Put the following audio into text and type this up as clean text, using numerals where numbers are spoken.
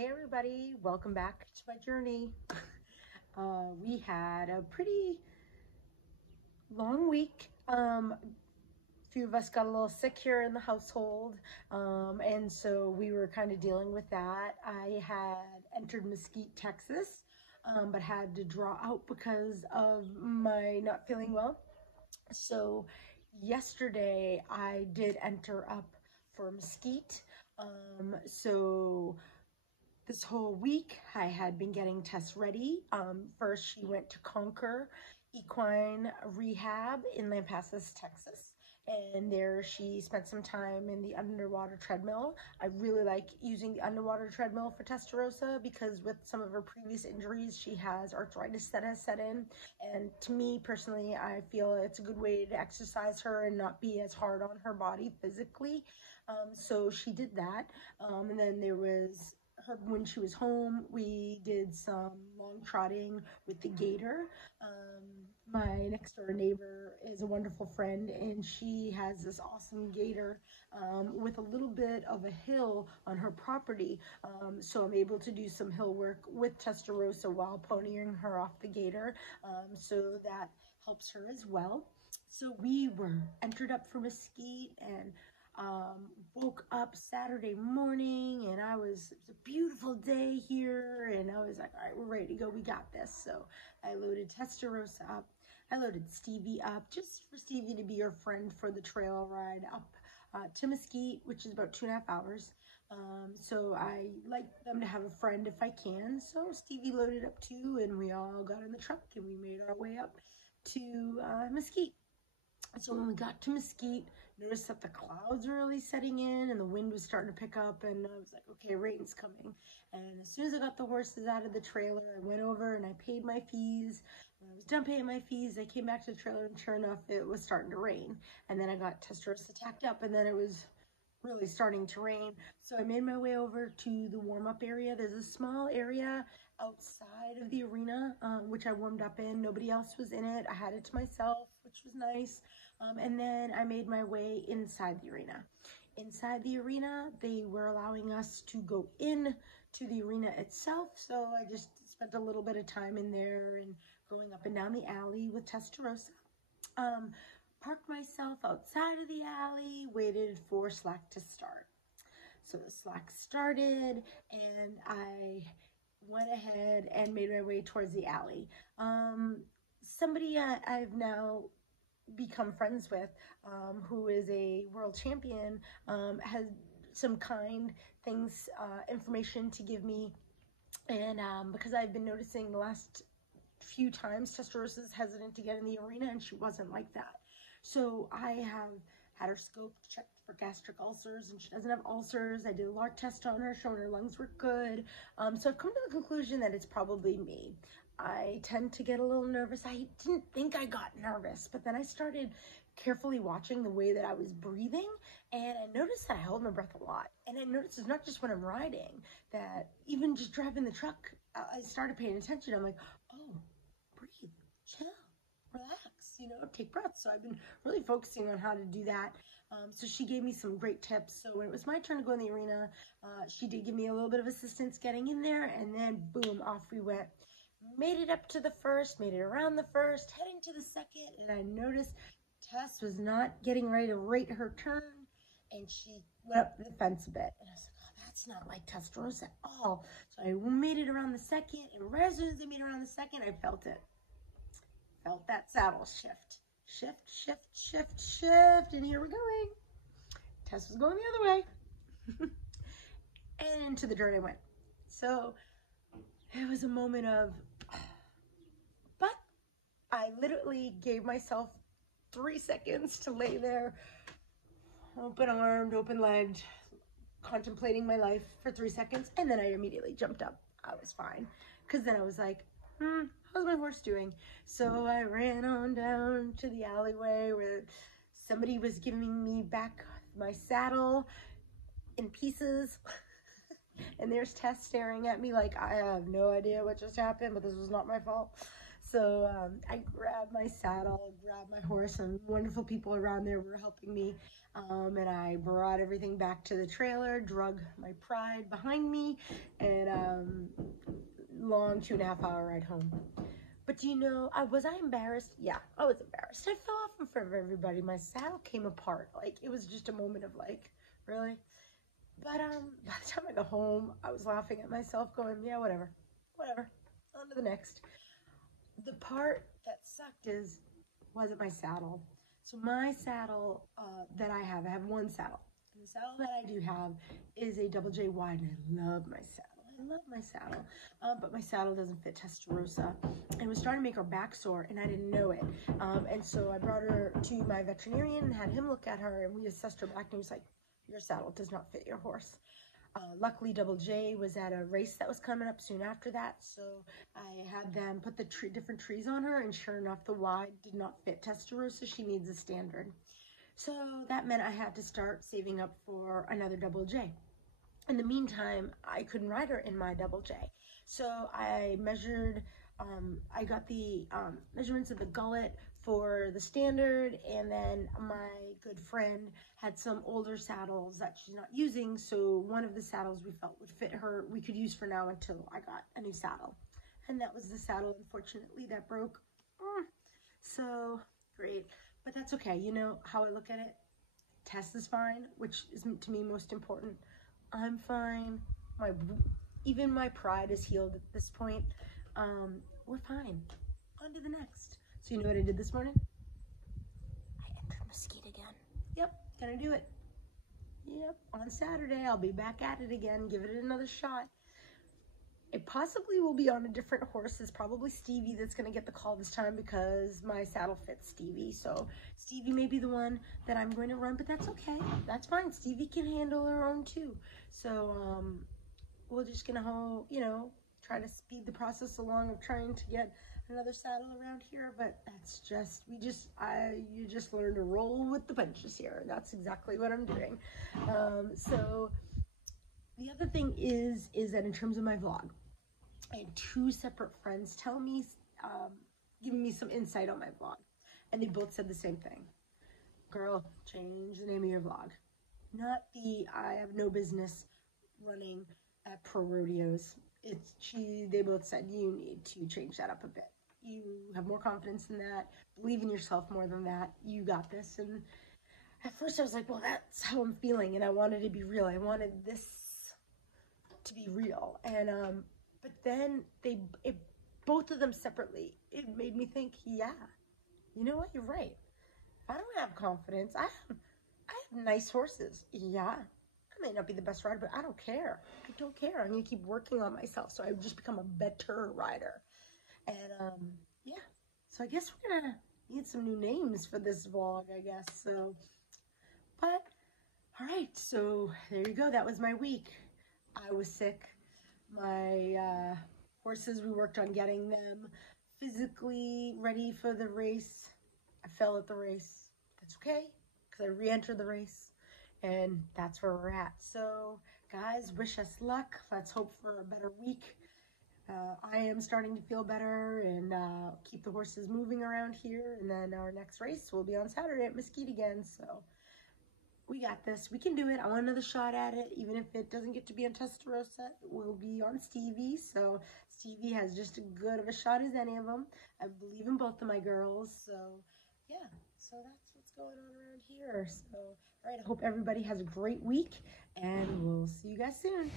Hey everybody, welcome back to my journey. We had a pretty long week. A few of us got a little sick here in the household, and so we were kind of dealing with that. I had entered Mesquite, Texas, but had to draw out because of my not feeling well. So yesterday I did enter up for Mesquite. So this whole week I had been getting tests ready. First she went to Conquer Equine Rehab in Lampasas, Texas. And there she spent some time in the underwater treadmill. I really like using the underwater treadmill for Testarossa because with some of her previous injuries, she has arthritis that has set in. And to me personally, I feel it's a good way to exercise her and not be as hard on her body physically. So she did that. And then there was her, when she was home, we did some long trotting with the gator. My next door neighbor is a wonderful friend, and she has this awesome gator with a little bit of a hill on her property. So I'm able to do some hill work with Testarossa while ponying her off the gator. So that helps her as well. So we were entered up for Mesquite and woke up Saturday morning, and it was a beautiful day here, and I was like, all right, we're ready to go, we got this. So I loaded Testarossa up, I loaded Stevie up, just for Stevie to be your friend for the trail ride up to Mesquite, which is about 2.5 hours. So I like them to have a friend if I can, so Stevie loaded up too, and we all got in the truck and we made our way up to Mesquite. So when we got to Mesquite, noticed that the clouds were really setting in and the wind was starting to pick up, and I was like, okay, rain's coming. And as soon as I got the horses out of the trailer, I went over and I paid my fees. When I was done paying my fees, I came back to the trailer, and sure enough, it was starting to rain. And then I got Testarossa tacked up, and then it was really starting to rain. So I made my way over to the warm-up area. There's a small area outside of the arena, which I warmed up in. Nobody else was in it. I had it to myself, which was nice. And then I made my way inside the arena. Inside the arena, they were allowing us to go in to the arena itself. So I just spent a little bit of time in there and going up and down the alley with Testarossa. Parked myself outside of the alley, waited for slack to start. So the slack started, and I went ahead and made my way towards the alley. Somebody I've now become friends with, who is a world champion, has some kind things, information to give me. And because I've been noticing the last few times Testarossa is hesitant to get in the arena, and she wasn't like that. So I have had her scoped, checked for gastric ulcers, and she doesn't have ulcers. I did a LARC test on her, showing her lungs were good. So I've come to the conclusion that it's probably me. I tend to get a little nervous. I didn't think I got nervous, but then I started carefully watching the way that I was breathing, and I noticed that I hold my breath a lot. And I noticed it's not just when I'm riding, that even just driving the truck, I started paying attention. I'm like, oh, breathe, chill, relax, you know, take breaths. So I've been really focusing on how to do that. So she gave me some great tips. So when it was my turn to go in the arena, she did give me a little bit of assistance getting in there, and then boom, off we went. Made it up to the first, made it around the first, heading to the second, and I noticed Tess was not getting ready to rate her turn, and she went up the fence a bit. And I was like, oh, that's not like Testarossa at all. So I made it around the second, and right as soon as I made it around the second, I felt it. Felt that saddle shift. Shift, shift, shift, shift, and here we're going. Tess was going the other way. And into the dirt I went. So it was a moment of, but I literally gave myself 3 seconds to lay there, open-armed, open-legged, contemplating my life for 3 seconds, and then I immediately jumped up. I was fine, because then I was like, how's my horse doing? So I ran on down to the alleyway where somebody was giving me back my saddle in pieces. And there's Tess staring at me like I have no idea what just happened, but this was not my fault. So I grabbed my saddle, grabbed my horse, and wonderful people around there were helping me. And I brought everything back to the trailer, drug my pride behind me, and long 2.5-hour ride home. But do you know, was I embarrassed? Yeah, I was embarrassed. I fell off in front of everybody. My saddle came apart. Like, it was just a moment of like, really? But by the time I got home, I was laughing at myself going, yeah, whatever, on to the next. The part that sucked wasn't my saddle. So my saddle that I have one saddle. And the saddle that I do have is a Double J wide, and I love my saddle. But my saddle doesn't fit Testarossa, and it was starting to make her back sore, and I didn't know it. And so I brought her to my veterinarian and had him look at her, and we assessed her back, and he was like, your saddle does not fit your horse. Luckily, Double J was at a race that was coming up soon after that, so I had them put the different trees on her, and sure enough, the wide did not fit Testarossa. She needs a standard. So that meant I had to start saving up for another Double J. In the meantime, I couldn't ride her in my Double J. So I measured, I got the measurements of the gullet for the standard, and then my good friend had some older saddles that she's not using, so one of the saddles we felt would fit her, we could use for now until I got a new saddle. And that was the saddle, unfortunately, that broke. So, great. But that's okay. You know how I look at it? Tess is fine, which is to me most important. I'm fine. Even my pride is healed at this point. We're fine. On to the next. So you know what I did this morning? I entered Mesquite again. Yep, gonna do it. Yep, on Saturday I'll be back at it again, give it another shot. It possibly will be on a different horse. It's probably Stevie that's gonna get the call this time because my saddle fits Stevie. So Stevie may be the one that I'm going to run, but that's okay. That's fine. Stevie can handle her own too. So we're just gonna, try to speed the process along of trying to get another saddle around here. But that's just, you just learn to roll with the punches here. That's exactly what I'm doing. So the other thing is that in terms of my vlog, I had 2 separate friends tell me, giving me some insight on my vlog. And they both said the same thing. Girl, change the name of your vlog. Not the, I have no business running at pro rodeos. They both said, you need to change that up a bit. You have more confidence in that. Believe in yourself more than that. You got this. And at first I was like, well, that's how I'm feeling. And I wanted to be real. I wanted this to be real. And, but then both of them separately, it made me think, yeah, you know what? You're right. If I don't have confidence, I have nice horses. Yeah, I may not be the best rider, but I don't care. I don't care. I'm going to keep working on myself. So I've just become a better rider. And, yeah, so I guess we're going to need some new names for this vlog, I guess. So, but, all right. So there you go. That was my week. I was sick. My horses, we worked on getting them physically ready for the race. I fell at the race. That's okay, because I re-entered the race, and that's where we're at. So, guys, wish us luck. Let's hope for a better week. I am starting to feel better and keep the horses moving around here, and then our next race will be on Saturday at Mesquite again, so we got this. We can do it. I want another shot at it. Even if it doesn't get to be on Testarossa, it will be on Stevie. So Stevie has just as good of a shot as any of them. I believe in both of my girls. So yeah, so that's what's going on around here. So, all right, I hope everybody has a great week, and we'll see you guys soon.